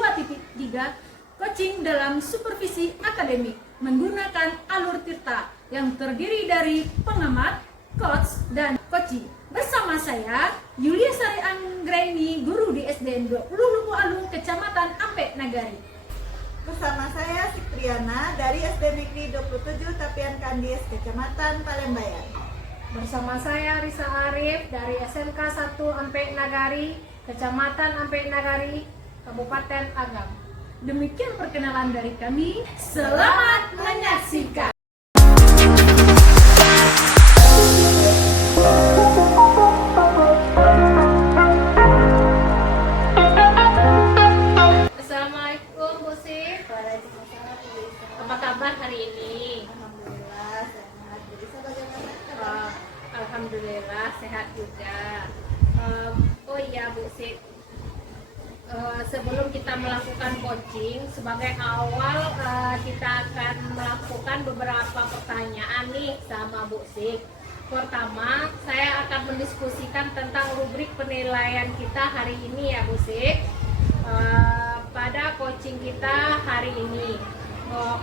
2.3 coaching dalam supervisi akademik menggunakan alur tirta yang terdiri dari pengamat, coach, dan coaching. Bersama saya, Yulia Sari Anggraini, guru di SDN 20 Lubu Alung, Kecamatan Ampek Nagari. Bersama saya Sipriana dari SD Negeri 27 Tapian Kandis, Kecamatan Palembayan. Bersama saya Risa Arif dari SMK 1 Ampek Nagari, Kecamatan Ampek Nagari, Kabupaten Agam. Demikian perkenalan dari kami. Selamat menyaksikan. Assalamualaikum Bu Sif. Waalaikumsalam, Bu Lisa. Apa kabar hari ini? Alhamdulillah sehat. Bu Lisa bagaimana kabar? Alhamdulillah sehat juga. Oh iya Bu Sif, sebelum kita melakukan coaching, sebagai awal kita akan melakukan beberapa pertanyaan nih sama Bu Sif. Pertama, saya akan mendiskusikan tentang rubrik penilaian kita hari ini ya Bu Sif. Pada coaching kita hari ini,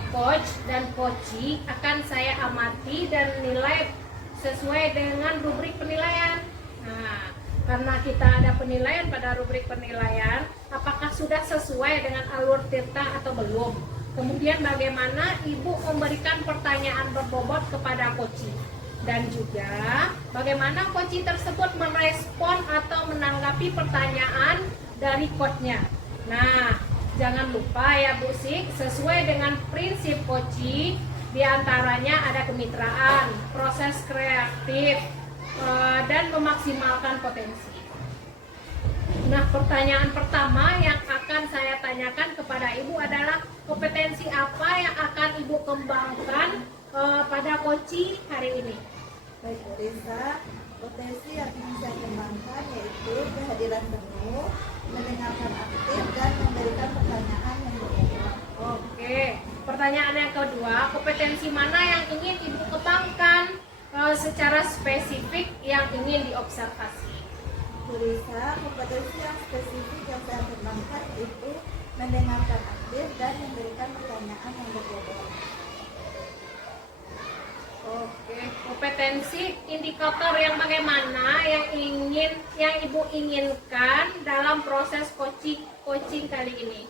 coach dan coachee akan saya amati dan nilai sesuai dengan rubrik penilaian. Nah, karena kita ada penilaian pada rubrik penilaian, apakah sudah sesuai dengan alur tirta atau belum? Kemudian bagaimana Ibu memberikan pertanyaan berbobot kepada coachee? Dan juga bagaimana coachee tersebut merespon atau menanggapi pertanyaan dari coachnya. Nah, jangan lupa ya Bu Sik, sesuai dengan prinsip coachee, diantaranya ada kemitraan, proses kreatif, dan memaksimalkan potensi. Nah, pertanyaan pertama yang akan saya tanyakan kepada Ibu adalah kompetensi apa yang akan Ibu kembangkan pada coachee hari ini? Baik, Bu Lisa. Potensi yang ingin saya kembangkan yaitu kehadiran penuh, mendengarkan aktif, dan memberikan pertanyaan yang berbobot. Oke, pertanyaan yang kedua, kompetensi mana yang ingin Ibu kembangkan secara spesifik yang ingin diobservasi? Bu Lisa, kompetensi yang spesifik yang saya kembangkan itu mendengarkan aktif dan memberikan pertanyaan yang berbobot. Oke, kompetensi indikator yang bagaimana yang Ibu inginkan dalam proses coaching kali ini?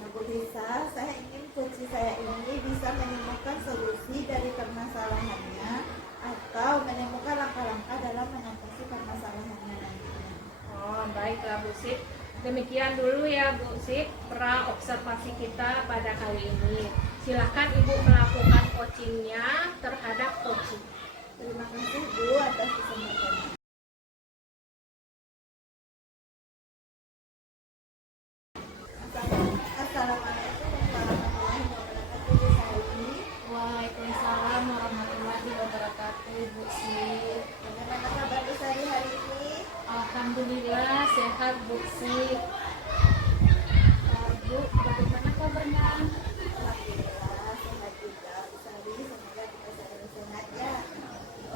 Nah, Bu Lisa, saya ingin coaching saya ini bisa menemukan solusi dari permasalahannya atau menemukan langkah-langkah dalam mengatasi permasalahannya nantinya. Oh, baiklah Bu Sik. Demikian dulu ya Bu Sik, pra-observasi kita pada kali ini. Silahkan Ibu melakukan coachingnya terhadap coaching. Terima kasih Bu atas kesempatannya. Assalamualaikum warahmatullahi wabarakatuh, Bu Sari. Waalaikumsalam warahmatullahi wabarakatuh Bu Sik. Bagaimana kabar Bu Sari hari ini? Alhamdulillah sehat Bu Sik. Bu, bagaimana kabarnya? Alhamdulillah sehat juga Bu Sari, semoga kita selalu sehat ya.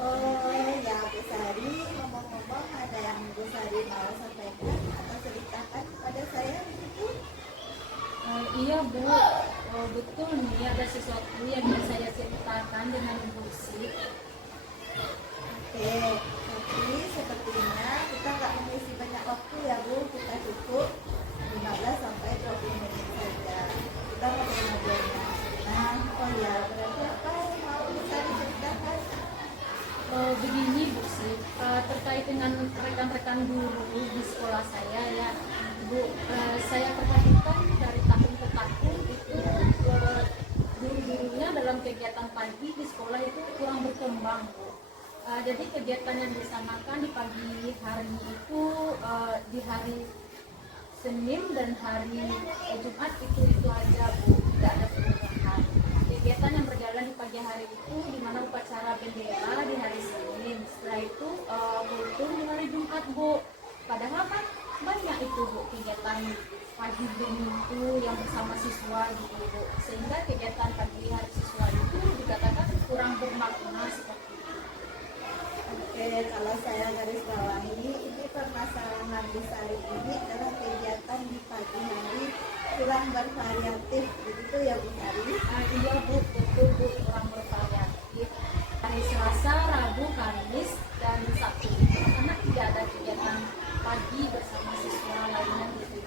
Oh ya Bu Sari, ngomong-ngomong ada yang Bu Sari mau sampaikan atau ceritakan kepada saya begitu? Iya Bu, betul nih ada sesuatu yang bisa saya ceritakan dengan Bu Sik. Oke, tapi sepertinya kita nggak mengisi banyak waktu ya Bu, kita cukup 15 sampai 20 menit saja. Kita ngobrol-ngobrolnya. Nah, oh ya, berarti apa yang mau Bu Sari ceritakan? Begini Bu Sik, terkait dengan rekan-rekan guru di sekolah saya ya Bu, saya perhatikan dari tahun ke tahun itu guru-gurunya dalam kegiatan pagi di sekolah itu kurang berkembang Bu. Jadi kegiatan yang disamakan di pagi hari itu di hari Senin dan hari Jumat itu aja Bu, tidak ada perubahan. Kegiatan yang berjalan di pagi hari itu di mana upacara bendera di hari Senin, setelah itu kultur di hari Jumat Bu. Padahal kan banyak itu Bu kegiatan pagi berminggu yang bersama siswa gitu Bu, sehingga kegiatan pagi hari siswa itu dikatakan kurang bermakna seperti itu. Oke, kalau saya garis bawahi, ini permasalahan Bu Sari ini adalah kegiatan di pagi hari kurang bervariatif begitu ya Bu Sari? Iya Bu, betul Bu, kurang bervariatif. Hari Selasa, Rabu, Kamis, dan Sabtu itu karena tidak ada kegiatan pagi bersama siswa lainnya gitu.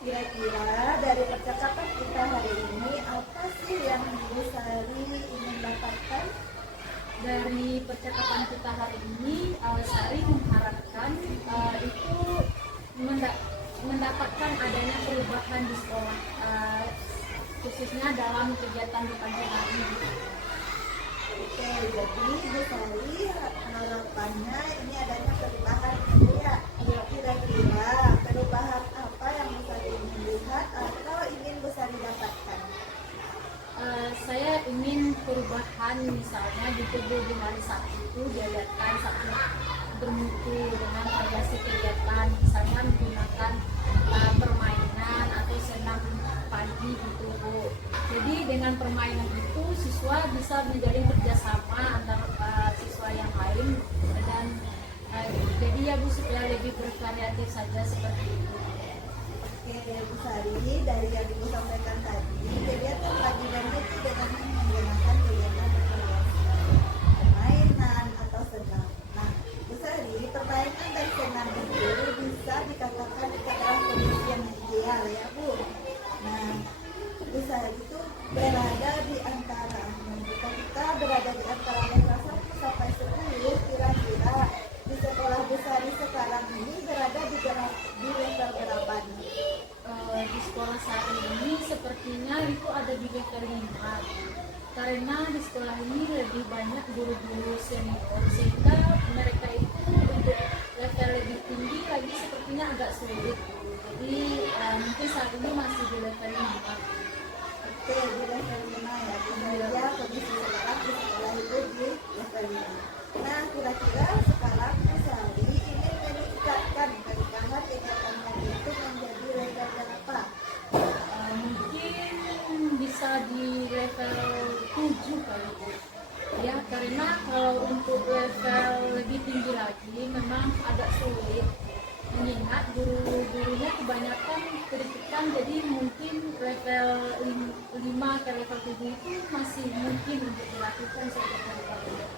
Kira-kira dari percakapan kita hari ini apa sih yang Bu Sari ingin dapatkan? Dari percakapan kita hari ini, Sari mengharapkan itu mendapatkan adanya perubahan di sekolah, khususnya dalam kegiatan di pagi hari. Oke, jadi Bu Sari harapannya ini adanya perubahan gitu ya. Kira-kira perubahan apa yang Bu Sari ingin lihat atau ingin Bu Sari dapatkan? Saya ingin perubahan, misalnya di hari Sabtu itu diadakan Sabtu bermutu dengan variasi kegiatan, misalnya menggunakan permainan atau senam pagi gitu Bu. Jadi dengan permainan itu siswa bisa menjalin kerjasama antara siswa yang lain dan jadi ya Bu, supaya lebih bervariatif saja seperti itu. Oke, Bu Sari, dari yang Ibu sampaikan tadi, kegiatan pagi dan itu dengan menggunakan kegiatan permainan atau senam. Nah, Bu Sari, permainan dan senam itu bisa dikatakan adalah kondisi yang ideal ya Bu. Nah, Bu Sari itu berada di antara, jika kita berada di antara level 1 sampai 10, kira-kira di sekolah Bu Sari sekarang ini berada di level berapa nih? Di sekolah saat ini sepertinya itu ada di level 5, karena di sekolah ini lebih banyak guru-guru senior sehingga mereka itu untuk level lebih tinggi lagi sepertinya agak sulit. Jadi mungkin saat ini masih di level 5. Oke, di level 5 ya. Kemudian kondisi sekarang di sekolah itu di level 5. Nah, kira-kira sekarang Bu Sari ingin meningkatkan kegiatan itu menjadi level berapa? Mungkin bisa di level 7 kali Bu. Ya, karena kalau untuk level lebih tinggi lagi memang agak sulit, mengingat guru-gurunya kebanyakan kritikan, jadi mungkin level 5 ke level 7 itu masih mungkin untuk dilakukan seperti itu.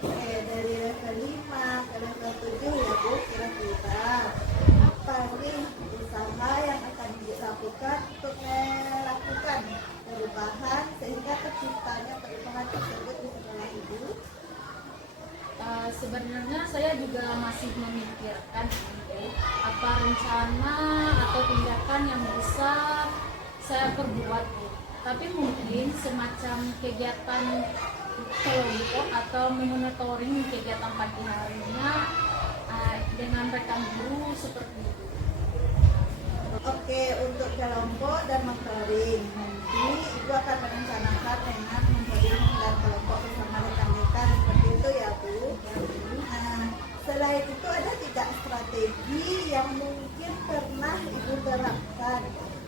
Oke, dari level 5 ke level 7 ya Bu, kira-kira apa nih usaha yang akan dilakukan untuk melakukan perubahan sehingga terciptanya perubahan tersebut di sekolah Ibu? Sebenarnya saya juga masih memikirkan apa rencana atau tindakan yang bisa saya perbuat Bu. Tapi mungkin semacam kegiatan kelompok atau monitoring kegiatan pagi harinya dengan rekan guru seperti itu. Oke, untuk kelompok dan mentoring nanti Ibu akan merencanakan dengan mentoring dan kelompok bersama rekan-rekan seperti itu ya Bu. Nah, selain itu ada tidak strategi yang mungkin pernah Ibu terapkan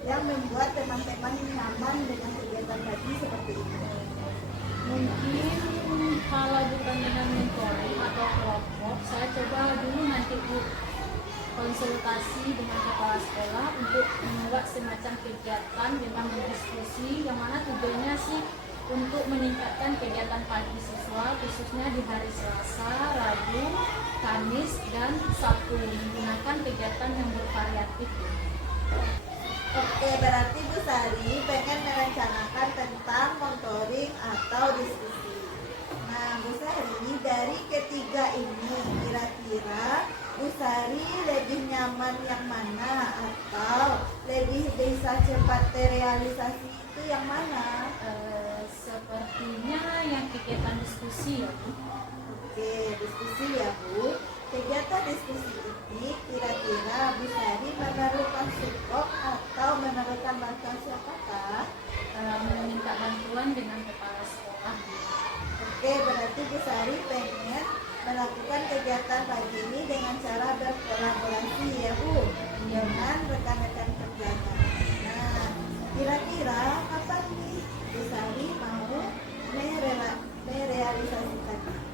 yang membuat teman-teman nyaman dengan kegiatan pagi seperti ini? Mungkin kalau bukan dengan mentoring atau kelompok, saya coba dulu nanti Bu konsultasi dengan kepala sekolah untuk membuat semacam kegiatan dengan berdiskusi yang mana tujuannya sih untuk meningkatkan kegiatan pagi siswa khususnya di hari Selasa, Rabu, Kamis, dan Sabtu menggunakan kegiatan yang bervariatif. Oke, berarti Bu Sari pengen merencanakan tentang monitoring atau diskusi. Nah, Bu Sari dari ketiga ini kira-kira Bu Sari lebih nyaman yang mana atau lebih bisa cepat terrealisasi itu yang mana? Sepertinya yang kegiatan diskusi ya Bu. Oke, diskusi ya Bu. Kegiatan diskusi ini kira-kira Bu Sari memerlukan support atau memerlukan bantuan siapakah? Meminta bantuan dengan kepala sekolah. Oke, berarti Bu Sari pengen melakukan kegiatan pagi ini dengan cara berkolaborasi ya Bu dengan rekan-rekan kerjanya. Nah, kira-kira kapan nih Bu Sari mau merealisasikannya?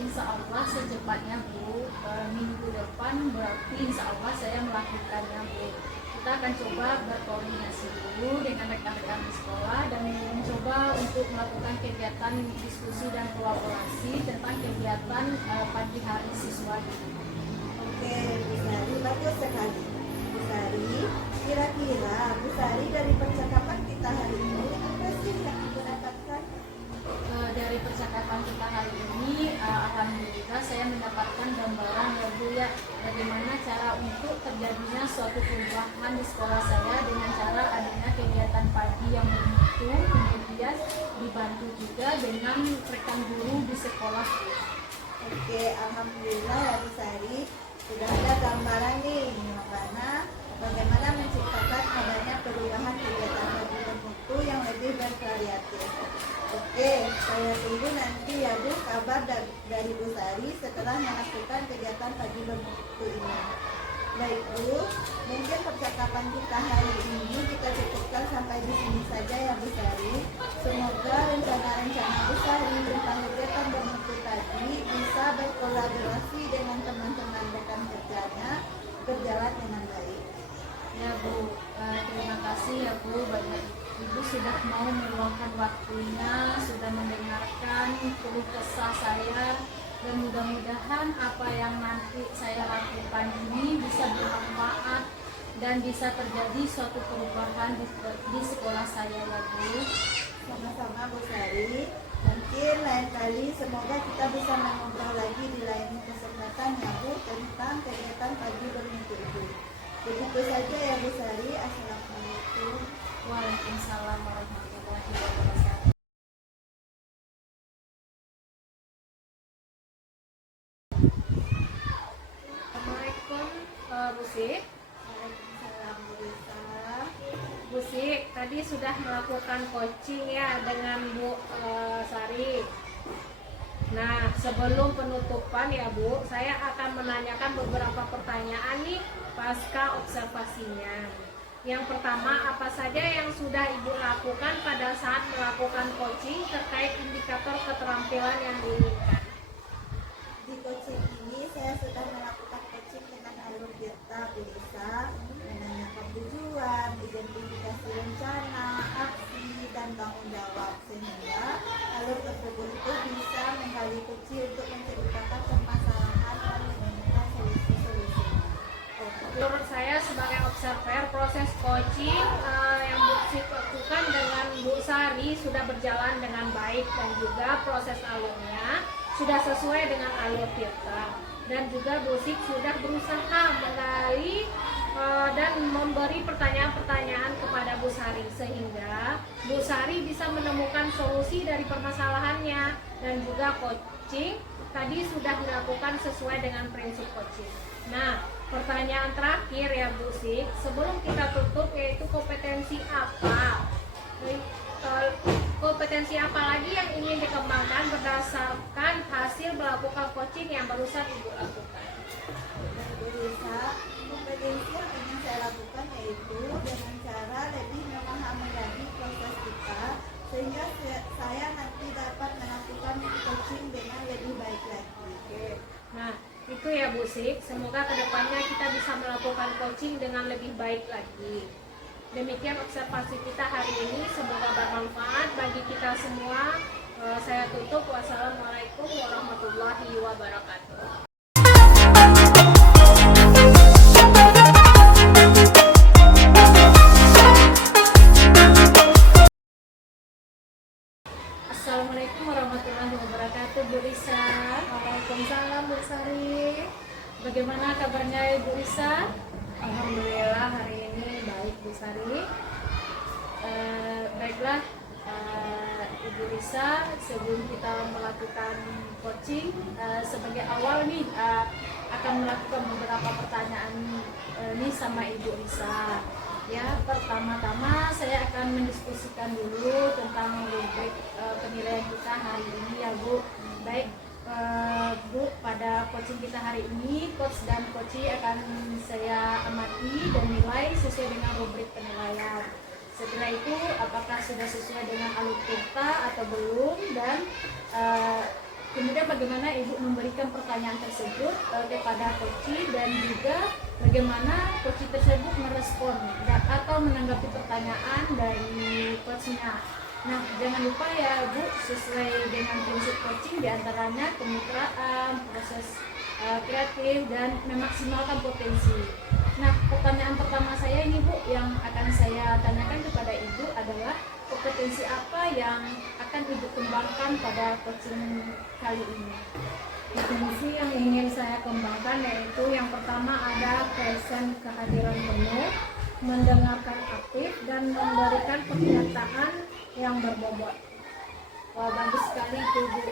Insya Allah secepatnya Bu, minggu depan berarti insya Allah saya melakukannya Bu. Kita akan coba mencoba berkoordinasi dulu dengan rekan-rekan di sekolah dan mencoba untuk melakukan kegiatan diskusi dan kolaborasi tentang kegiatan pagi hari siswa. Oke, Bu Sari, bagus sekali. Bu Sari, kira-kira Bu Sari dari percakapan kita hari ini apa sih yang Ibu dapatkan? Dari percakapan kita hari ini, alhamdulillah saya mendapatkan gambaran ya Bu ya, bagaimana cara untuk terjadinya suatu perubahan di sekolah saya dengan cara adanya kegiatan pagi yang bermutu, kemudian dibantu juga dengan rekan guru di sekolah. Oke, alhamdulillah ya Bu Sari, sudah ada gambaran nih bagaimana menciptakan adanya perubahan kegiatan pagi bermutu yang lebih bervariatif. Oke, saya tunggu nanti ya Bu kabar dari Bu Sari setelah melakukan kegiatan pagi bermutu ini. Baik Bu, mungkin percakapan kita hari ini kita cukupkan sampai di sini saja ya Bu Sari. Semoga rencana-rencana Bu Sari tentang kegiatan bermutu tadi bisa berkolaborasi dengan teman-teman rekan kerjanya berjalan dengan baik. Ya Bu, terima kasih ya Bu, banyak Ibu sudah mau meluangkan waktunya, sudah mendengarkan keluh kesah saya, dan mudah-mudahan apa yang nanti saya lakukan ini bisa bermanfaat dan bisa terjadi suatu perubahan di sekolah saya ya Bu. Sama-sama Bu Sari. Mungkin lain kali semoga kita bisa mengobrol lagi di lain kesempatan ya Bu tentang kegiatan pagi bermutu itu. Begitu saja ya Bu Sari. Assalamualaikum. Waalaikumsalam warahmatullahi wabarakatuh. Assalamualaikum Bu Sik. Waalaikumsalam Bu Risa. Bu Sik, tadi sudah melakukan coaching ya dengan Bu Sari. Nah, sebelum penutupan ya Bu, saya akan menanyakan beberapa pertanyaan nih pasca observasinya. Yang pertama, apa saja yang sudah Ibu lakukan pada saat melakukan coaching terkait indikator keterampilan yang diinginkan? Di coaching ini saya sudah melakukan coaching dengan alur Tirta Bu Risa, menanyakan tujuan, identifikasi rencana, aksi, dan tanggung jawab sehingga alur tersebut itu bisa menggali kunci untuk menceritakan permasalahan dan menemukan solusi-solusi. Menurut saya sebagai observer, proses coaching yang Bu Sik lakukan dengan Bu Sari sudah berjalan dengan baik dan juga proses alurnya sudah sesuai dengan alur Tirta. Dan juga Bu Sik sudah berusaha menggali dan memberi pertanyaan-pertanyaan kepada Bu Sari sehingga Bu Sari bisa menemukan solusi dari permasalahannya, dan juga coaching tadi sudah dilakukan sesuai dengan prinsip coaching. Nah, pertanyaan terakhir ya Bu Sik, sebelum kita tutup, yaitu kompetensi apa lagi yang ingin dikembangkan berdasarkan hasil melakukan coaching yang barusan Ibu lakukan? Bu Risa, kompetensi yang ingin saya lakukan yaitu dengan cara lebih memahami lagi proses kita sehingga saya nanti dapat melakukan coaching dengan lebih baik lagi. Nah, itu ya Bu Sik, semoga kedepannya kita bisa melakukan coaching dengan lebih baik lagi. Demikian observasi kita hari ini, semoga bermanfaat bagi kita semua. Saya tutup, wassalamualaikum warahmatullahi wabarakatuh. Assalamualaikum warahmatullahi wabarakatuh, Bu Risa. Waalaikumsalam Bu Sari. Bagaimana kabarnya Ibu Risa? Alhamdulillah hari ini baik Bu Sari. Baiklah Ibu Risa, sebelum kita melakukan coaching, sebagai awal nih akan melakukan beberapa pertanyaan nih sama Ibu Risa. Ya, pertama-tama saya akan mendiskusikan dulu tentang rubrik penilaian kita hari ini ya Bu. Baik Bu, pada coaching kita hari ini, coach dan coachee akan saya amati dan nilai sesuai dengan rubrik penilaian. Setelah itu, apakah sudah sesuai dengan alur Tirta atau belum, dan Kemudian bagaimana Ibu memberikan pertanyaan tersebut kepada coach dan juga bagaimana coach tersebut merespon atau menanggapi pertanyaan dari coachnya. Nah, jangan lupa ya Bu, sesuai dengan prinsip coaching diantaranya kemitraan, proses kreatif, dan memaksimalkan potensi. Nah, pertanyaan pertama saya ini Bu, yang akan saya tanyakan kepada Ibu adalah kompetensi apa yang akan Ibu kembangkan pada coaching kali ini? Potensi yang ingin saya kembangkan yaitu yang pertama ada present, kehadiran penuh, mendengarkan aktif, dan memberikan pernyataan yang berbobot. Wah, bagus sekali itu Bu.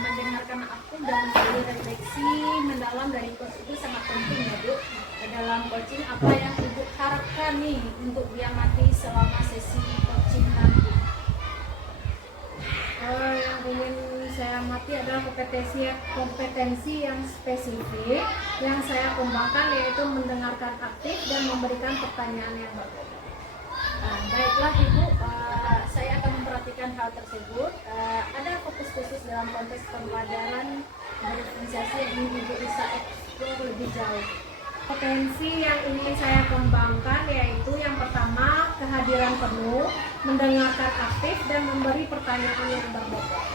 Mendengarkan aktif dan memberi refleksi mendalam dari coach itu sangat penting ya Bu. Dalam coaching apa yang Ibu harapkan nih untuk diamati selama sesi coaching nanti? Yang ingin saya amati adalah kompetensi yang spesifik yang saya kembangkan yaitu mendengarkan aktif dan memberikan pertanyaan yang berbobot. Baiklah Ibu, saya akan memperhatikan hal tersebut. Ada fokus khusus dalam konteks pembelajaran berdifferensiasi yang ingin Ibu bisa eksplor lebih jauh. Potensi yang ingin saya kembangkan yaitu yang pertama kehadiran penuh, mendengarkan aktif, dan memberi pertanyaan yang berbobot.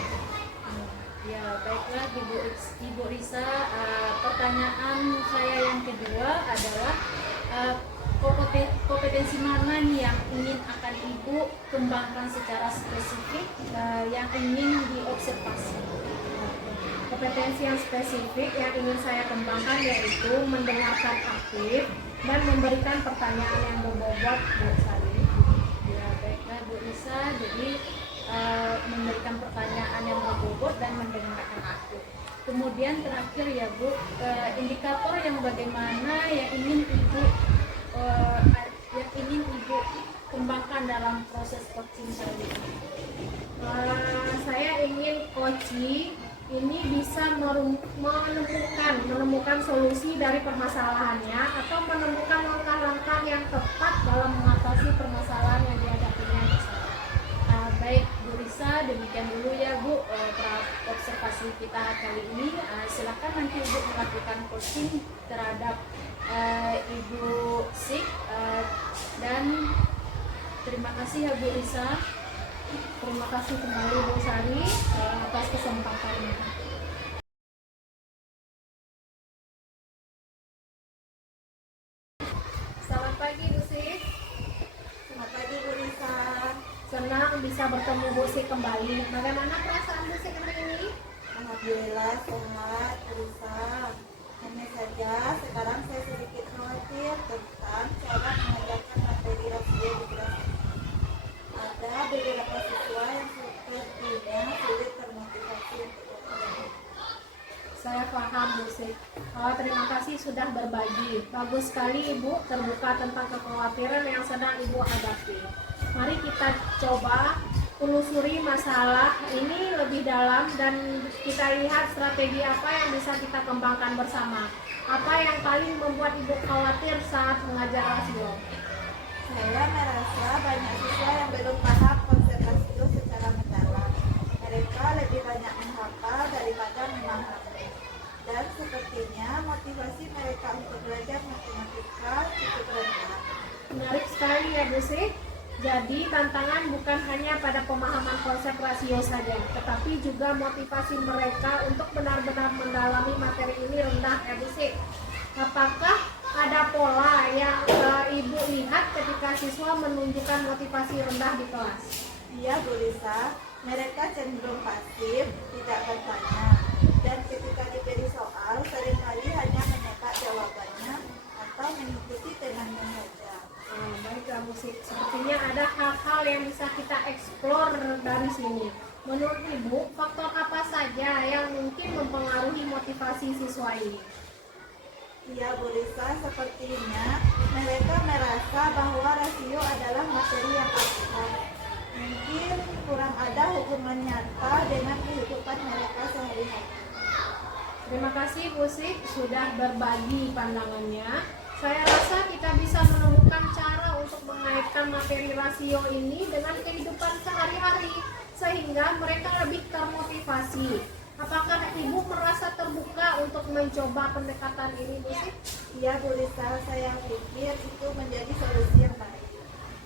Ya, baiklah Ibu Risa, pertanyaan saya yang kedua adalah kompetensi mana nih yang ingin akan Ibu kembangkan secara spesifik yang ingin diobservasi? Kompetensi yang spesifik yang ingin saya kembangkan yaitu mendengarkan aktif dan memberikan pertanyaan yang berbobot buat saya. Ya, baiklah Bu Risa, jadi memberikan pertanyaan yang berbobot dan mendengarkan aktif. Kemudian terakhir ya Bu, indikator yang bagaimana yang ingin Ibu kembangkan dalam proses coaching kali ini? Saya ingin coaching ini bisa menemukan solusi dari permasalahannya atau menemukan langkah-langkah yang tepat dalam mengatasi permasalahan yang dihadapinya bersama. Baik Bu Risa, demikian dulu ya Bu observasi kita kali ini. Silakan nanti Ibu melakukan coaching terhadap Ibu Sik dan terima kasih ya Bu Risa. Terima kasih kembali Bu Sari atas kesempatannya. Selamat pagi Bu Sik. Selamat pagi Bu Risa. Senang bisa bertemu Bu Sik kembali. Bagaimana perasaan Bu Sik hari ini? Alhamdulillah sehat Bu Risa. Hanya saja sekarang saya sedikit khawatir tentang cara mengajarkan materi rasio di kelas. Ada beberapa siswa yang sepertinya sulit termotivasi untuk belajar. Saya paham Bu Sik. Terima kasih sudah berbagi. Bagus sekali Ibu terbuka tentang kekhawatiran yang sedang Ibu hadapi. Mari kita coba telusuri masalah ini lebih dalam dan kita lihat strategi apa yang bisa kita kembangkan bersama. Apa yang paling membuat Ibu khawatir saat mengajar rasio? Saya merasa banyak siswa yang belum paham konsep rasio secara mendalam. Mereka lebih banyak menghafal daripada memahami. Dan sepertinya motivasi mereka untuk belajar matematika cukup rendah. Menarik sekali ya Bu Sik. Jadi tantangan bukan hanya pada pemahaman konsep rasio saja, tetapi juga motivasi mereka untuk benar-benar mendalami materi ini rendah ya Bu Sik. Apakah ada pola yang Ibu lihat ketika siswa menunjukkan motivasi rendah di kelas? Iya Bu Lisa, mereka cenderung pasif, tidak bertanya, dan ketika diberi soal seringkali hanya menebak jawabannya atau mengikuti temannya saja. Baiklah Bu Sik, sepertinya ada hal-hal yang bisa kita eksplor dari sini. Menurut Ibu, faktor apa saja yang mungkin mempengaruhi motivasi siswa ini? Iya Bu Lisa, sepertinya mereka merasa bahwa rasio adalah materi yang abstrak. Mungkin kurang ada hubungan nyata dengan kehidupan mereka sehari-hari. Terima kasih Bu Sik sudah berbagi pandangannya. Saya rasa kita bisa menemukan cara untuk mengaitkan materi rasio ini dengan kehidupan sehari-hari sehingga mereka lebih termotivasi. Apakah Ibu merasa terbuka untuk mencoba pendekatan ini, Bu Sik? Ya Bu Lisa, saya pikir itu menjadi solusi yang baik.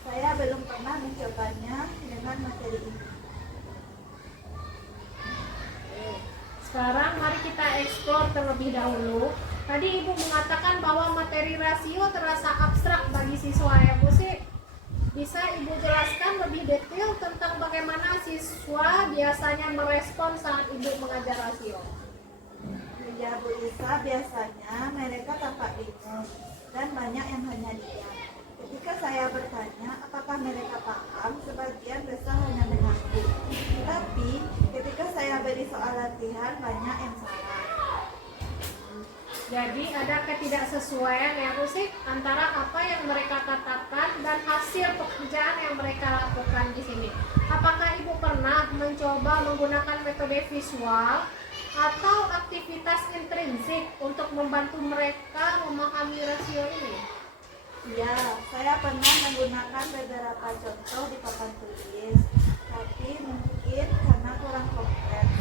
Saya belum pernah mencobanya dengan materi ini. Sekarang mari kita eksplor terlebih dahulu. Tadi Ibu mengatakan bahwa materi rasio terasa abstrak bagi siswa ya Bu Sik. Bisa Ibu jelaskan lebih detail tentang bagaimana siswa biasanya merespon saat Ibu mengajar rasio? Ya Bu Lisa, biasanya mereka tampak bingung dan banyak yang hanya diam. Ketika saya bertanya apakah mereka paham, sebagian besar hanya mengaku. Tapi ketika saya beri soal latihan, banyak yang salah. Jadi ada ketidaksesuaian ya Bu Sik antara apa yang mereka katakan dan hasil pekerjaan yang mereka lakukan di sini. Apakah Ibu pernah mencoba menggunakan metode visual atau aktivitas intrinsik untuk membantu mereka memahami rasio ini? Ya, saya pernah menggunakan beberapa contoh di papan tulis, tapi mungkin karena kurang kompleks.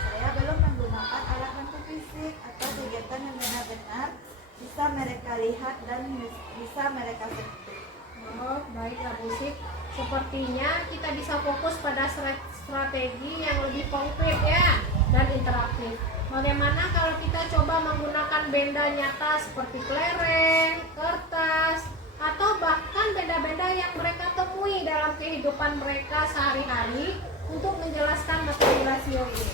Saya belum menggunakan alat bantu fisik atau kegiatan yang benar-benar bisa mereka lihat dan bisa mereka sentuh. Oh, baiklah Bu Sik. Sepertinya kita bisa fokus pada strategi yang lebih konkret ya dan interaktif. Bagaimana kalau kita coba menggunakan benda nyata seperti kelereng, kertas, atau bahkan benda-benda yang mereka temui dalam kehidupan mereka sehari-hari untuk menjelaskan materi rasio ini?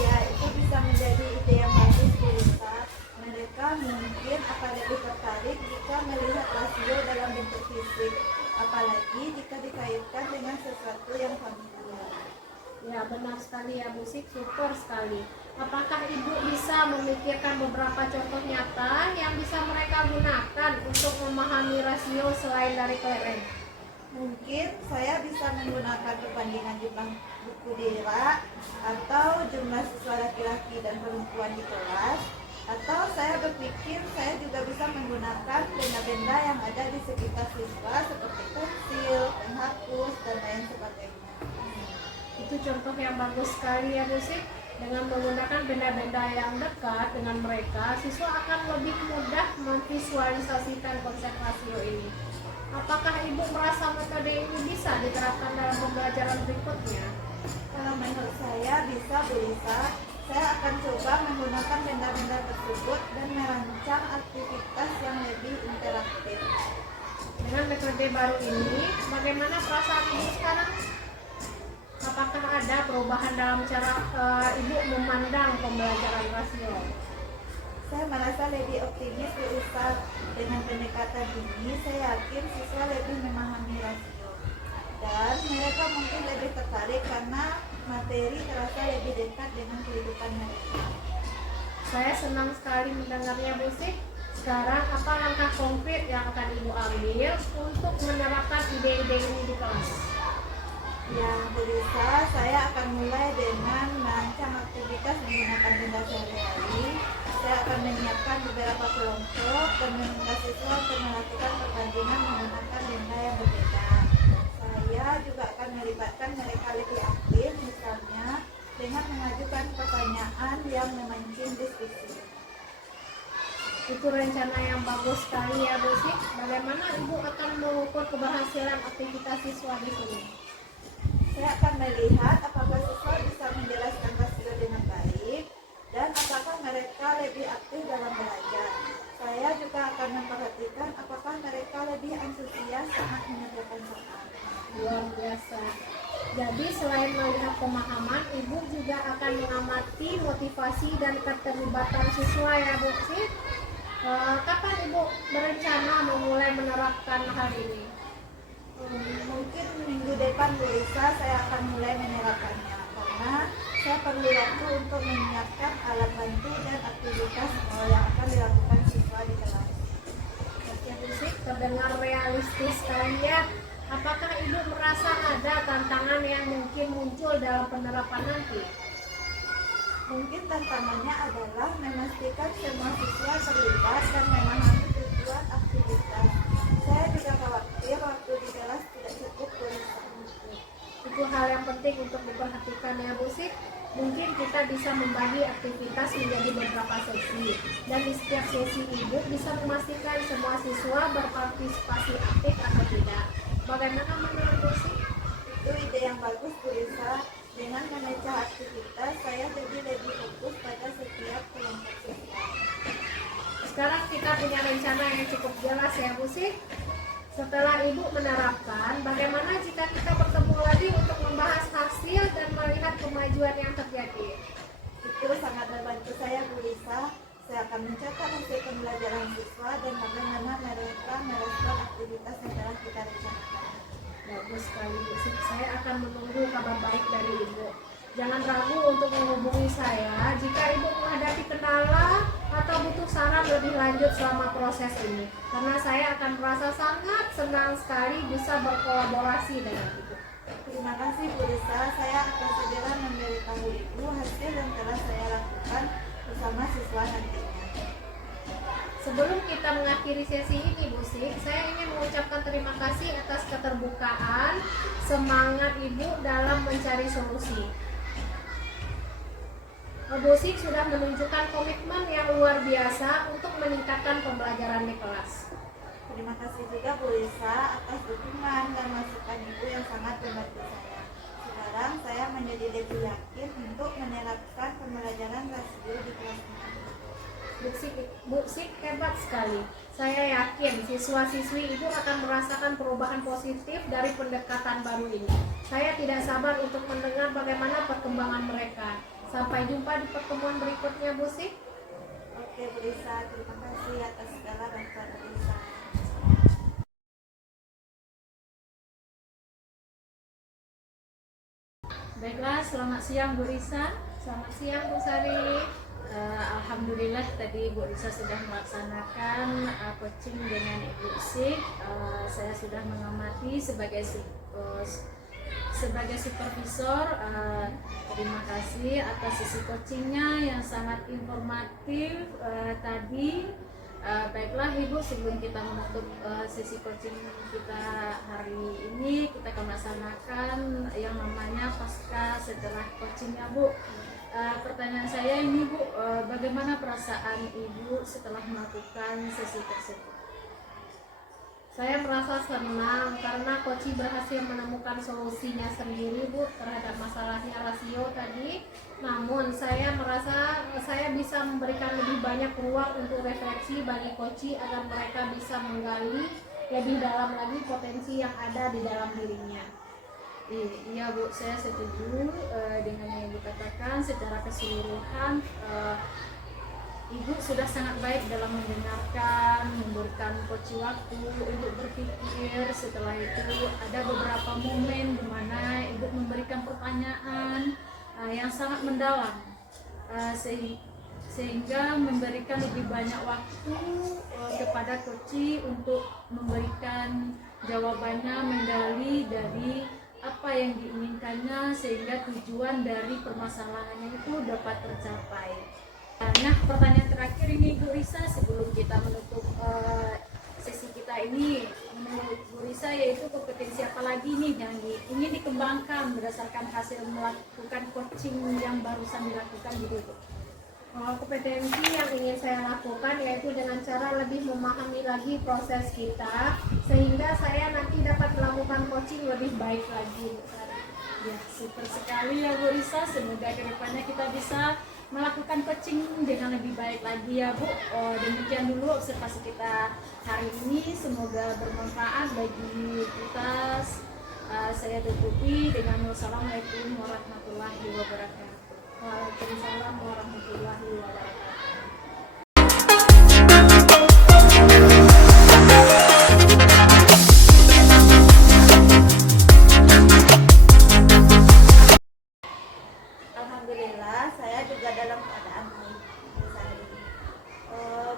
Ya, itu bisa menjadi ide yang bagus Bu Lisa. Mereka mungkin akan lebih tertarik jika melihat rasio dalam bentuk fisik, apalagi jika dikaitkan dengan sesuatu yang familiar. Ya, benar sekali ya Bu Sik, super sekali. Apakah Ibu bisa memikirkan beberapa contoh nyata yang bisa mereka gunakan untuk memahami rasio selain dari kelereng? Mungkin saya bisa menggunakan perbandingan jumlah buku di rak, atau jumlah siswa laki-laki dan perempuan di kelas, atau saya berpikir saya juga bisa menggunakan benda-benda yang ada di sekitar siswa seperti pensil, penghapus, dan lain sebagainya. Itu contoh yang bagus sekali ya Bu Sik. Dengan menggunakan benda-benda yang dekat dengan mereka, siswa akan lebih mudah memvisualisasikan konsep rasio ini. Apakah Ibu merasa metode ini bisa diterapkan dalam pembelajaran berikutnya? Kalau menurut saya bisa Bu Lisa. Saya akan coba menggunakan benda-benda tersebut dan merancang aktivitas yang lebih interaktif. Dengan metode baru ini, bagaimana perasaan Ibu sekarang? Apakah ada perubahan dalam cara Ibu memandang pembelajaran rasio? Saya merasa lebih optimis Bu Lisa. Dengan pendekatan ini, saya yakin siswa lebih memahami rasio. Dan mereka mungkin lebih tertarik karena materi terasa lebih dekat dengan kehidupan mereka. Saya senang sekali mendengarnya Bu Sik. Sekarang apa langkah konkret yang akan Ibu ambil untuk menerapkan ide-ide ini di kelas? Ya, Bu Lisa, saya akan mulai dengan merancang aktivitas menggunakan benda sehari-hari. Saya akan menyiapkan beberapa kelompok dan meminta siswa untuk melakukan perbandingan menggunakan benda yang berbeda. Saya juga akan melibatkan mereka lebih aktif, misalnya dengan mengajukan pertanyaan yang memancing diskusi. Itu rencana yang bagus sekali ya Bu Sik. Bagaimana Ibu akan mengukur keberhasilan aktivitas siswa di sini? Saya akan melihat apakah siswa bisa menjelaskan rasio dengan baik dan apakah mereka lebih aktif dalam belajar. Saya juga akan memperhatikan apakah mereka lebih antusias saat mengerjakan soal. Luar biasa. Jadi selain melihat pemahaman, Ibu juga akan mengamati motivasi dan keterlibatan siswa ya Bu Sik. Kapan Ibu berencana memulai menerapkan hal ini? Mungkin minggu depan Bu Lisa saya akan mulai menerapkannya karena saya perlu waktu untuk menyiapkan alat bantu dan aktivitas yang akan dilakukan siswa di kelas. Oke Bu Sik, terdengar realistis sekali ya. Apakah Ibu merasa ada tantangan yang mungkin muncul dalam penerapan nanti? Mungkin tantangannya adalah memastikan semua siswa terlibat dan memahami tujuan aktivitas. Saya juga khawatir waktu di kelas tidak cukup Bu Lisa. Itu hal yang penting untuk diperhatikan ya Bu Sik. mungkin kita bisa membagi aktivitas menjadi beberapa sesi, dan di setiap sesi Ibu bisa memastikan semua siswa berpartisipasi aktif atau tidak. Bagaimana menurut Bu Sik? Itu ide yang bagus Bu Risa. Dengan memecah aktivitas, saya jadi lebih fokus pada setiap kelompok siswa. Sekarang kita punya rencana yang cukup jelas ya Bu Sik. Setelah Ibu menerapkan, bagaimana jika kita bertemu lagi untuk membahas hasil dan melihat kemajuan yang terjadi? Itu sangat membantu saya Bu Risa. Saya akan mencatat hasil pembelajaran siswa dan bagaimana mereka merespon aktivitas yang telah kita rencanakan. Bagus sekali Bu Sik. Saya akan menunggu kabar baik dari Ibu. Jangan ragu untuk menghubungi saya jika Ibu menghadapi kendala atau butuh saran lebih lanjut selama proses ini. Karena saya akan merasa sangat senang sekali bisa berkolaborasi dengan Ibu. Terima kasih Bu Risa. Saya akan segera memberitahu Ibu hasil yang telah saya lakukan bersama siswa nantinya. Sebelum kita mengakhiri sesi ini Bu Sik, saya ingin mengucapkan terima kasih atas keterbukaan, semangat Ibu dalam mencari solusi. Bu Sik sudah menunjukkan komitmen yang luar biasa untuk meningkatkan pembelajaran di kelas. Terima kasih juga Bu Risa atas dukungan dan masukan Ibu yang sangat membantu saya. Sekarang saya menjadi lebih yakin untuk menerapkan pembelajaran rasio di kelas ini. Bu Sik hebat sekali. Saya yakin siswa-siswi Ibu akan merasakan perubahan positif dari pendekatan baru ini. Saya tidak sabar untuk mendengar bagaimana perkembangan mereka. Sampai jumpa di pertemuan berikutnya Bu Sik. Oke Bu Risa, terima kasih atas segala bantuan Bu Risa. Baiklah, selamat siang Bu Risa. Selamat siang Bu Sari. Alhamdulillah tadi Bu Risa sudah melaksanakan coaching dengan Ibu Sik. Saya sudah mengamati sebagai supervisor. Terima kasih atas sesi coachingnya yang sangat informatif tadi. Baiklah Ibu, sebelum kita menutup sesi coaching kita hari ini, kita akan melaksanakan yang namanya pasca setelah coachingnya Bu. Pertanyaan saya ini Bu, bagaimana perasaan Ibu setelah melakukan sesi tersebut? Saya merasa senang karena Koci berhasil menemukan solusinya sendiri Bu terhadap masalahnya rasio tadi. Namun saya merasa saya bisa memberikan lebih banyak ruang untuk refleksi bagi Koci agar mereka bisa menggali lebih dalam lagi potensi yang ada di dalam dirinya. Iya Bu, saya setuju dengan yang Ibu katakan. Secara keseluruhan Ibu sudah sangat baik dalam mendengarkan, memberikan Koci waktu untuk berpikir. Setelah itu ada beberapa momen di mana Ibu memberikan pertanyaan yang sangat mendalam, sehingga memberikan lebih banyak waktu kepada Koci untuk memberikan jawabannya, menggali dari apa yang diinginkannya sehingga tujuan dari permasalahannya itu dapat tercapai. Nah, pertanyaan terakhir ini Bu Risa sebelum kita menutup sesi kita ini, menurut Bu Risa yaitu kompetensi apa lagi nih yang ingin dikembangkan berdasarkan hasil melakukan coaching yang barusan dilakukan gitu Bu? Kompetensi yang ingin saya lakukan yaitu dengan cara lebih memahami lagi proses kita sehingga saya nanti dapat melakukan coaching lebih baik lagi. Ya, super sekali ya Bu Risa. Semoga kedepannya kita bisa melakukan coaching dengan lebih baik lagi ya Bu. Demikian dulu observasi kita hari ini. Semoga bermanfaat bagi kita. Saya tutupi dengan wassalamualaikum warahmatullahi wabarakatuh. Waalaikumsalam warahmatullahi wabarakatuh. Alhamdulillah, saya juga dalam keadaan baik Bu Sari.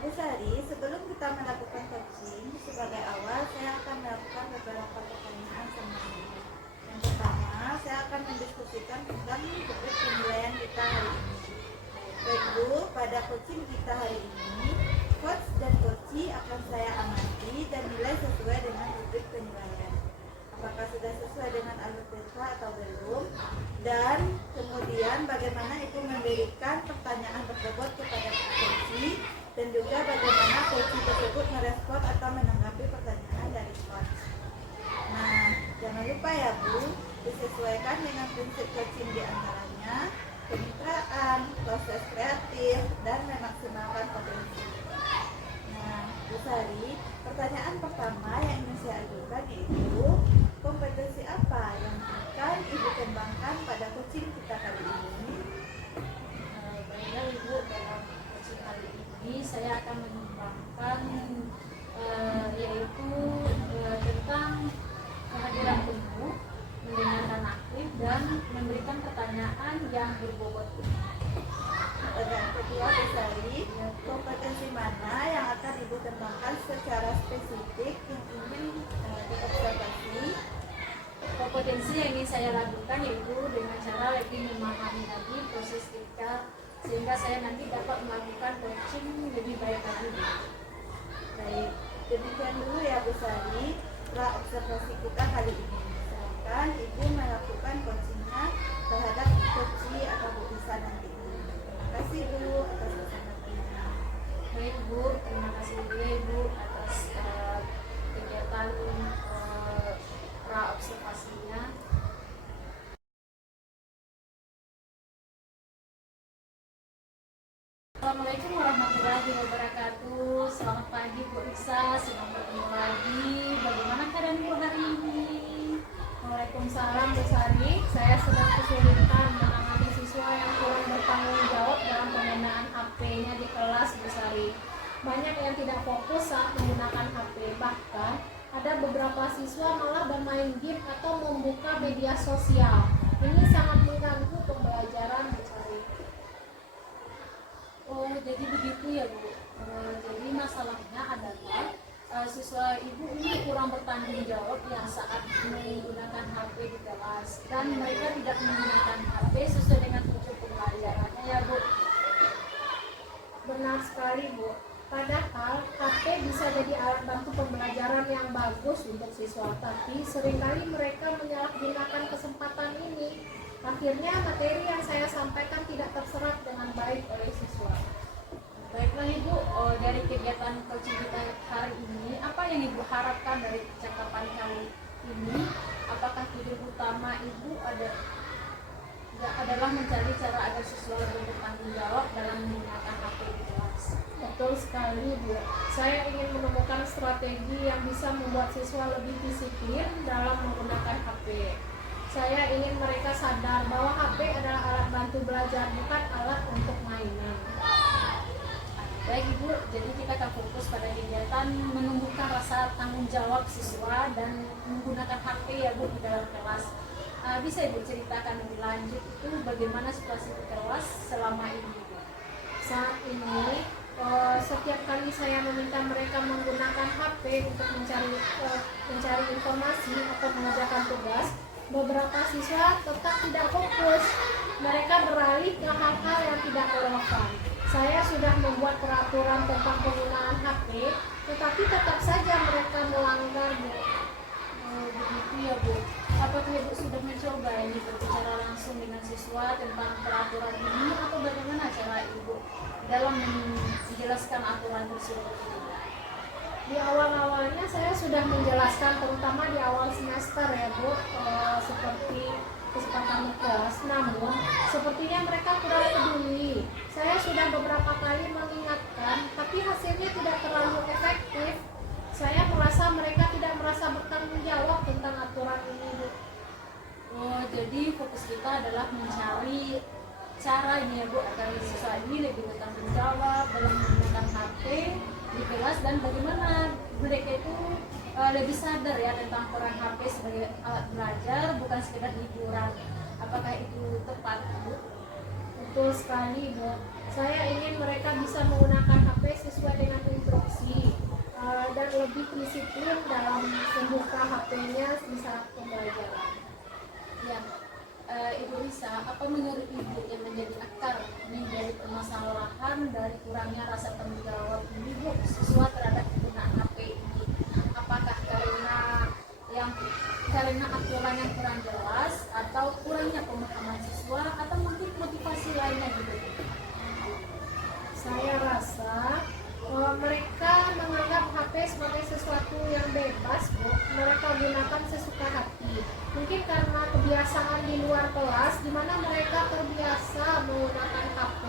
Bu Sari, sebelum kita melakukan coaching, sebagai awal saya akan melakukan beberapa pertanyaan sama Ibu. Yang pertama, saya akan mendiskusikan tentang rubrik penilaian kita hari ini. Baik Bu, pada coaching kita hari ini, coach dan coachee akan saya amati dan nilai sesuai dengan rubrik penilaian. Apakah sudah sesuai dengan alur BK atau belum, dan kemudian bagaimana Ibu memberikan pertanyaan tersebut kepada coach, dan juga bagaimana coach tersebut merespon atau menanggapi pertanyaan dari coach. Nah, jangan lupa ya Bu, disesuaikan dengan prinsip coaching di antaranya kemitraan, proses kreatif, dan memaksimalkan potensi. Nah, Bu Sari, pertanyaan pertama yang ingin saya ajukan yaitu kompetensi apa yang akan Ibu kembangkan pada coaching kita kali ini? Baiklah Ibu, dalam coaching kali ini saya akan mengembangkan yaitu tentang kehadiran penuh, mendengarkan aktif, dan memberikan pertanyaan yang berbobot. Pertanyaan kedua, Bu Sari, kompetensi mana yang akan Ibu kembangkan secara spesifik yang ingin diobservasi? Kompetensi yang ingin saya lakukan yaitu dengan cara lebih memahami lagi proses kita, sehingga saya nanti dapat melakukan coaching lebih baik lagi. Baik, demikian dulu ya Bu Sari pra observasi kita kali ini. Silakan Ibu melakukan coachingnya terhadap coaching atau Bu Isa nanti. Terima kasih Bu atas kesempatannya. Baik Bu, terima kasih juga Ibu atas kegiatan pra observasinya. Assalamualaikum warahmatullahi wabarakatuh. Selamat pagi Bu Risa, senang bertemu lagi. Bagaimana keadaan Ibu hari ini? Waalaikumsalam Bu Sari. Saya sedang kesulitan menangani siswa yang kurang bertanggung jawab dalam penggunaan HP-nya di kelas Bu Sari. Banyak yang tidak fokus saat menggunakan HP. Bahkan ada beberapa siswa malah bermain game atau membuka media sosial. Ini sangat mengganggu pembelajaran Bu Sari. Oh, jadi begitu ya Bu. Jadi masalahnya adalah siswa Ibu ini kurang bertanggung jawab yang saat menggunakan HP di kelas, dan mereka tidak menggunakan HP sesuai dengan tujuan pembelajarannya ya Bu. Benar sekali Bu. Padahal HP bisa jadi alat bantu pembelajaran yang bagus untuk siswa, tapi seringkali mereka menyalahgunakan kesempatan ini. Akhirnya materi yang saya sampaikan tidak terserap dengan baik oleh siswa. Baiklah Ibu, dari kegiatan coaching kita hari ini, apa yang Ibu harapkan dari percakapan kali ini? Apakah tujuan utama Ibu adalah mencari cara agar siswa lebih bertanggung jawab dalam menggunakan HP di kelas? Betul sekali Bu. Saya ingin menemukan strategi yang bisa membuat siswa lebih disiplin dalam menggunakan HP. Saya ingin mereka sadar bahwa HP adalah alat bantu belajar, bukan alat untuk mainan. Baik Ibu, jadi kita akan fokus pada kegiatan menumbuhkan rasa tanggung jawab siswa dan menggunakan HP ya Bu di dalam kelas. Bisa Ibu ceritakan lebih lanjut itu bagaimana situasi di kelas selama ini Bu? Saat ini setiap kali saya meminta mereka menggunakan HP untuk mencari informasi atau mengerjakan tugas, beberapa siswa tetap tidak fokus. Mereka beralih ke hal-hal yang tidak relevan. Saya sudah membuat peraturan tentang penggunaan HP, tetapi tetap saja mereka melanggar Bu. Begitu ya Bu. Apakah Ibu sudah mencoba ini berbicara langsung dengan siswa tentang peraturan ini, atau bagaimana cara Ibu dalam menjelaskan aturan tersebut? Di awal-awalnya saya sudah menjelaskan, terutama di awal semester ya Bu, seperti kesempatan kelas. Namun sepertinya mereka kurang peduli. Saya sudah beberapa kali mengingatkan, tapi hasilnya tidak terlalu efektif. Saya merasa mereka tidak merasa bertanggung jawab tentang aturan ini Bu. Oh, jadi fokus kita adalah mencari cara ini ya Bu, agar siswa ini lebih bertanggung jawab dalam menggunakan HP di kelas, dan bagaimana mereka itu lebih sadar ya tentang peran HP sebagai alat belajar, bukan sekedar hiburan. Apakah itu tepat Bu? Betul sekali Bu. Saya ingin mereka bisa menggunakan HP sesuai dengan instruksi dan lebih disiplin dalam membuka HP-nya di saat pembelajaran. Ya, Ibu Risa, apa menurut Ibu yang menjadi akar dari permasalahan dari kurangnya rasa tanggung jawab ini Bu siswa terhadap penggunaan HP ini? Apakah karena yang karena aturan yang kurang jelas atau kurangnya pemahaman siswa atau mungkin motivasi lainnya gitu? Saya rasa mereka menganggap HP sebagai sesuatu yang bebas, Bu. Mereka gunakan sesuka hati. Mungkin karena kebiasaan di luar kelas, di mana mereka terbiasa menggunakan HP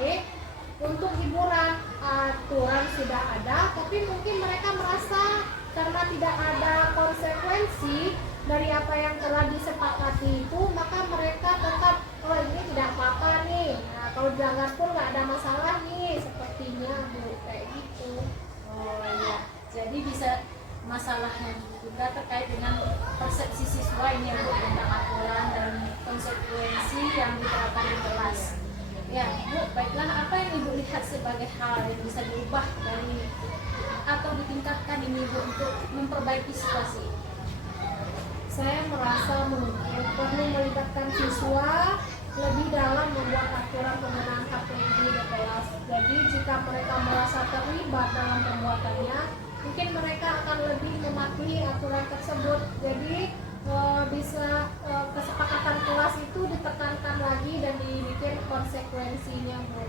untuk hiburan. Aturan sudah ada, tapi mungkin mereka merasa karena tidak ada konsekuensi dari apa yang telah disepakati itu, maka mereka tetap, oh ini tidak apa-apa nih. Nah, kalau dilanggar pun nggak ada masalah nih, sepertinya Bu, kayak gitu. Oh ya, jadi bisa masalahnya juga terkait dengan persepsi siswa ini yang tentang aturan dan konsekuensi yang diterapkan di kelas. Ya, Bu, baiklah, apa yang Ibu lihat sebagai hal yang bisa diubah dari atau ditingkatkan ini, Bu, untuk memperbaiki situasi? Saya merasa mungkin perlu melibatkan siswa lebih dalam membuat aturan penggunaan HP ini di kelas. Jadi jika mereka merasa terlibat dalam pembuatannya, mungkin mereka akan lebih mematuhi aturan tersebut. Jadi bisa kesepakatan kelas itu ditekankan lagi dan dibikin konsekuensinya, Bu.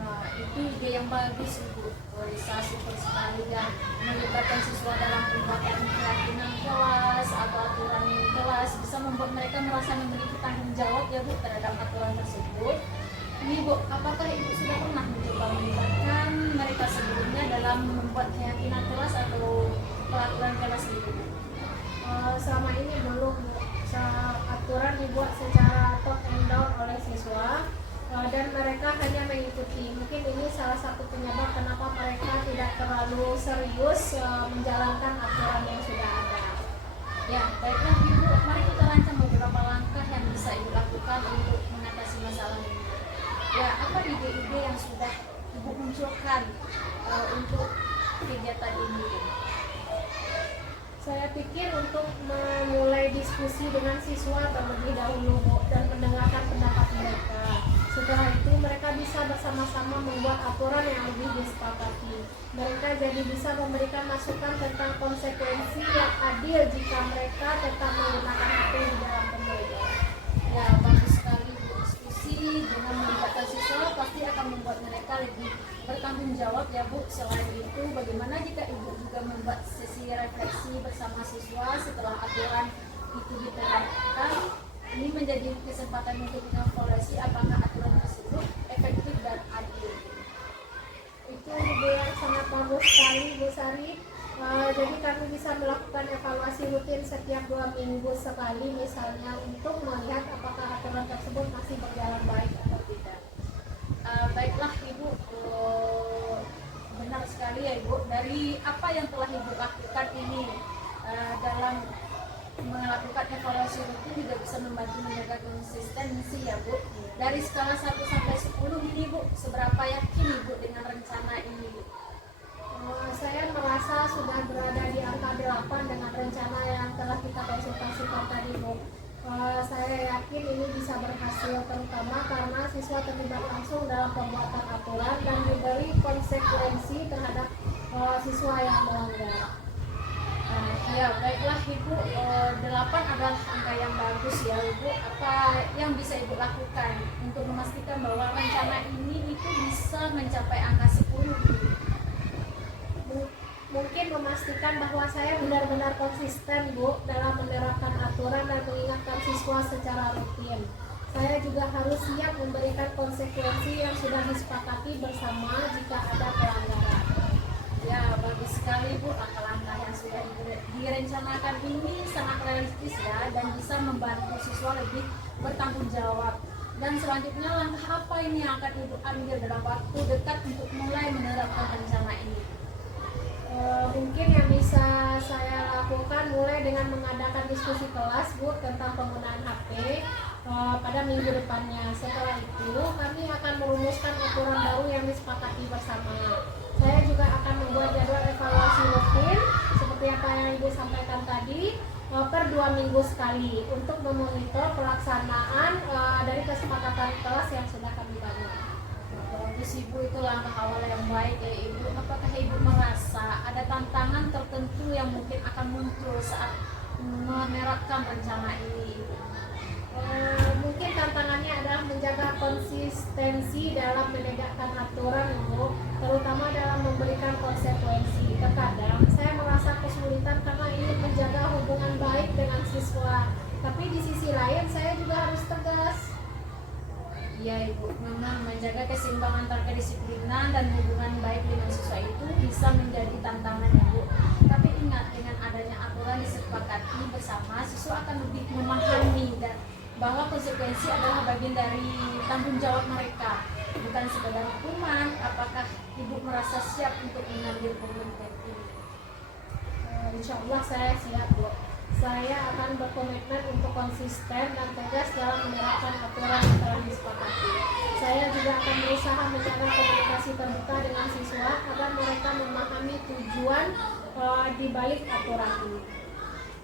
Nah, itu ide yang bagus, Bu. Bisa super sekali ya, melibatkan siswa dalam pembuatan keyakinan kelas atau aturan kelas bisa membuat mereka merasa memiliki tanggung jawab ya, Bu, terhadap aturan tersebut. Ini, Bu, apakah Ibu sudah pernah mencoba melibatkan mereka sebelumnya dalam membuat keyakinan kelas atau peraturan kelas itu? Selama ini belum, Bu. Aturan dibuat secara top and down oleh siswa dan mereka hanya mengikuti. Mungkin ini salah satu penyebab kenapa mereka tidak terlalu serius menjalankan aturan yang sudah ada. Ya, baiklah Ibu, mari kita rancang beberapa langkah yang bisa Ibu lakukan untuk mengatasi masalah ini. Ya, apa ide-ide yang sudah Ibu munculkan untuk kegiatan ini? Saya pikir untuk memulai diskusi dengan siswa terlebih dahulu, Bu, dan mendengarkan pendapat mereka. Setelah itu mereka bisa bersama-sama membuat aturan yang lebih disepakati. Mereka jadi bisa memberikan masukan tentang konsekuensi yang adil jika mereka tetap menggunakan HP di dalam pembelajaran. Ya, bagus sekali, Bu. Diskusi dengan melibatkan siswa pasti akan membuat mereka lebih bertanggung jawab ya, Bu. Selain itu, bagaimana jika Ibu juga membuat sesi refleksi bersama siswa setelah aturan itu diterapkan? Ini menjadi kesempatan untuk mengevaluasi apakah aturan tersebut efektif dan adil. Itu ide yang sangat bagus sekali, Bu Sari. Jadi kami bisa melakukan evaluasi rutin setiap 2 minggu sekali misalnya untuk melihat apakah aturan tersebut masih berjalan baik atau tidak. Baiklah Ibu, benar sekali ya Ibu, dari apa yang telah Ibu lakukan ini dalam melakukan evaluasi rutin juga bisa membantu menjaga konsistensi ya, Bu. Dari skala 1 sampai 10 ini, Bu, seberapa yakin Ibu dengan rencana ini, Bu? Saya merasa sudah berada di angka 8 dengan rencana yang telah kita konsultasikan tadi, Bu. Saya yakin ini bisa berhasil, terutama karena siswa terlibat langsung dalam pembuatan aturan dan diberi konsekuensi terhadap siswa yang melanggar. Ya, baiklah Ibu, 8 adalah angka yang bagus ya Ibu. Apa yang bisa Ibu lakukan untuk memastikan bahwa rencana ini itu bisa mencapai angka 10, Bu? Mungkin memastikan bahwa saya benar-benar konsisten, Bu, dalam menerapkan aturan dan mengingatkan siswa secara rutin. Saya juga harus siap memberikan konsekuensi yang sudah disepakati bersama jika ada pelanggaran. Ya, bagus sekali Bu, langkah-langkah yang sudah direncanakan ini sangat realistis ya dan bisa membantu siswa lebih bertanggung jawab. Dan selanjutnya langkah apa ini yang akan Ibu ambil dalam waktu dekat untuk mulai menerapkan rencana ini? Mungkin yang bisa saya lakukan mulai dengan mengadakan diskusi kelas, Bu, tentang penggunaan HP pada minggu depannya. Setelah itu kami akan merumuskan aturan baru yang disepakati bersama. Saya juga akan membuat jadwal evaluasi rutin seperti apa yang Ibu sampaikan tadi per 2 minggu sekali untuk memonitor pelaksanaan dari kesepakatan kelas yang sudah kami bangun. Bagus Ibu, itu langkah awal yang baik ya Ibu. Apakah Ibu merasa ada tantangan tertentu yang mungkin akan muncul saat melaksanakan rencana ini? Mungkin tantangannya adalah menjaga konsistensi dalam menegakkan aturan, Bu, terutama dalam memberikan konsekuensi. Terkadang saya merasa kesulitan karena ingin menjaga hubungan baik dengan siswa, tapi di sisi lain saya juga harus tegas. Ya Ibu, memang menjaga keseimbangan antara kedisiplinan dan hubungan baik dengan siswa itu bisa menjadi tantangan ya Bu. Tapi ingat, dengan adanya aturan disepakati bersama, siswa akan lebih memahami dan bahwa konsekuensi adalah bagian dari tanggung jawab mereka, bukan sekedar hukuman. Apakah Ibu merasa siap untuk mengambil komitmen ini? Insya Allah saya siap, Bu. Saya akan berkomitmen untuk konsisten dan tegas dalam menerapkan aturan yang telah disepakati. Saya juga akan berusaha menjaga komunikasi terbuka dengan siswa agar mereka memahami tujuan di balik aturan ini.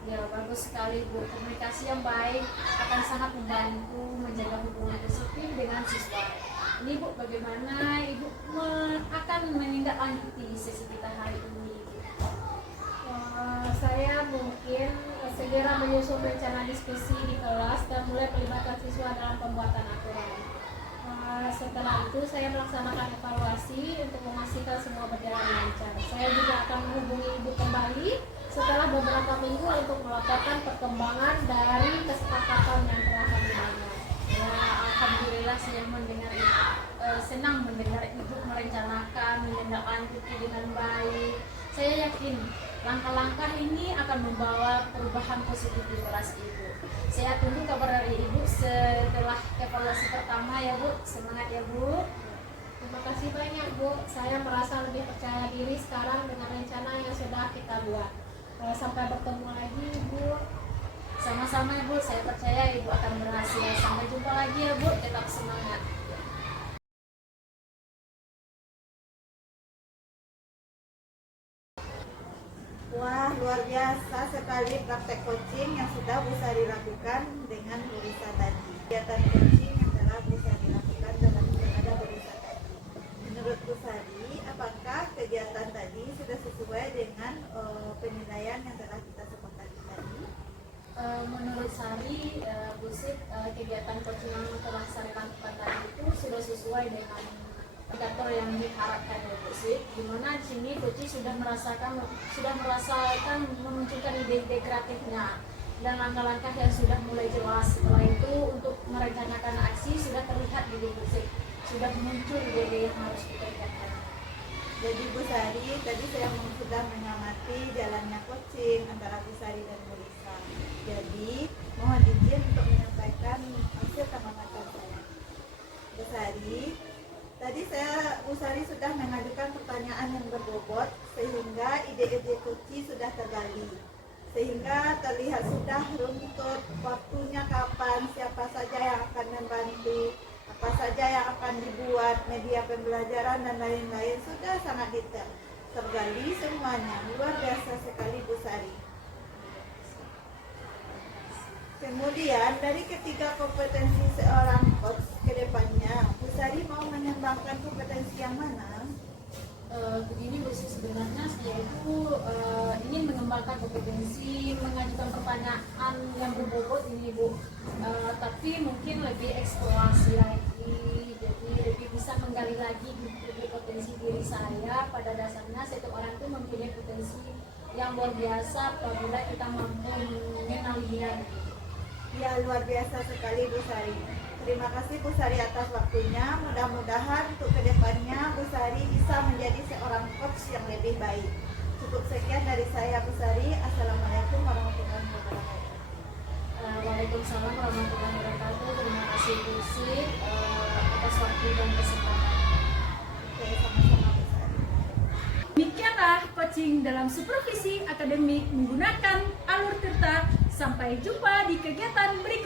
Ya, bagus sekali Bu. Komunikasi yang baik akan sangat membantu menjaga hubungan positif dengan siswa. Ini Bu, bagaimana Ibu akan menindaklanjuti sesi kita hari ini? Saya mungkin segera menyusun rencana diskusi di kelas dan mulai melibatkan siswa dalam pembuatan aturan. Setelah itu saya melaksanakan evaluasi untuk memastikan semua berjalan lancar. Saya juga akan menghubungi Ibu kembali setelah beberapa minggu untuk melaporkan perkembangan dari kesepakatan yang telah kami bangun. Ya, alhamdulillah senang mendengar Ibu merencanakan menindaklanjuti dengan baik. Saya yakin langkah-langkah ini akan membawa perubahan positif di kelas Ibu. Saya tunggu kabar dari Ibu setelah evaluasi pertama ya Bu. Semangat ya Bu. Terima kasih banyak, Bu. Saya merasa lebih percaya diri sekarang dengan rencana yang sudah kita buat. Sampai bertemu lagi, Bu. Sama-sama ya Bu, saya percaya Ibu akan berhasil. Sampai jumpa lagi ya Bu, tetap semangat. Wah, luar biasa sekali praktek coaching yang sudah bisa dilakukan dengan Bu Risa tadi. Kegiatan coaching yang telah bisa dilakukan dengan Bu Risa tadi. Menurut Bu Sari, apakah kegiatan tadi sudah sesuai dengan penilaian yang telah kita sepakati tadi? Menurut Sari, Bu Sik, kegiatan coaching yang telah saya lakukan tadi itu sudah sesuai dengan indikator yang diharapkan ya Bu Sik. Dimana di sini coaching sudah merasakan memunculkan ide-ide kreatifnya dan langkah-langkah yang sudah mulai jelas. Setelah itu untuk merencanakan aksi sudah terlihat di Bu Sik, sudah muncul ide-ide yang harus kita kerjakan. Jadi Bu Sari, tadi saya sudah mengamati jalannya coaching antara Bu Sari dan Bu Risa. Jadi mohon izin untuk menyampaikan hasil pengamatan saya. Bu Sari, tadi Bu Sari sudah mengajukan pertanyaan yang berbobot sehingga ide-ide coaching sudah tergali. Sehingga terlihat sudah runtut waktunya kapan, siapa saja yang akan membantu, apa saja yang akan dibuat, media pembelajaran dan lain-lain sudah sangat detail. Tergali semuanya, luar biasa sekali Bu Sari. Kemudian dari ketiga kompetensi seorang coach ke depannya, Bu Sari mau mengembangkan kompetensi yang mana? Begini Bu Sik, sebenarnya saya itu ingin mengembangkan kompetensi mengajukan pertanyaan yang berbobot ini Bu, tapi mungkin lebih eksplorasi lagi, jadi lebih bisa menggali lagi potensi diri saya. Pada dasarnya setiap orang itu mempunyai potensi yang luar biasa apabila kita mampu mengenalinya. Ya, luar biasa sekali Bu Sari. Terima kasih Bu Sari atas waktunya. Mudah-mudahan untuk kedepannya Bu Sari bisa menjadi seorang coach yang lebih baik. Cukup sekian dari saya Bu Sari. Assalamualaikum warahmatullahi wabarakatuh. Waalaikumsalam warahmatullahi wabarakatuh. Terima kasih Bu Sik atas waktu dan kesempatan. Oke, sama-sama Bu Sari. Demikianlah coaching dalam supervisi akademik menggunakan alur tirta. Sampai jumpa di kegiatan berikutnya.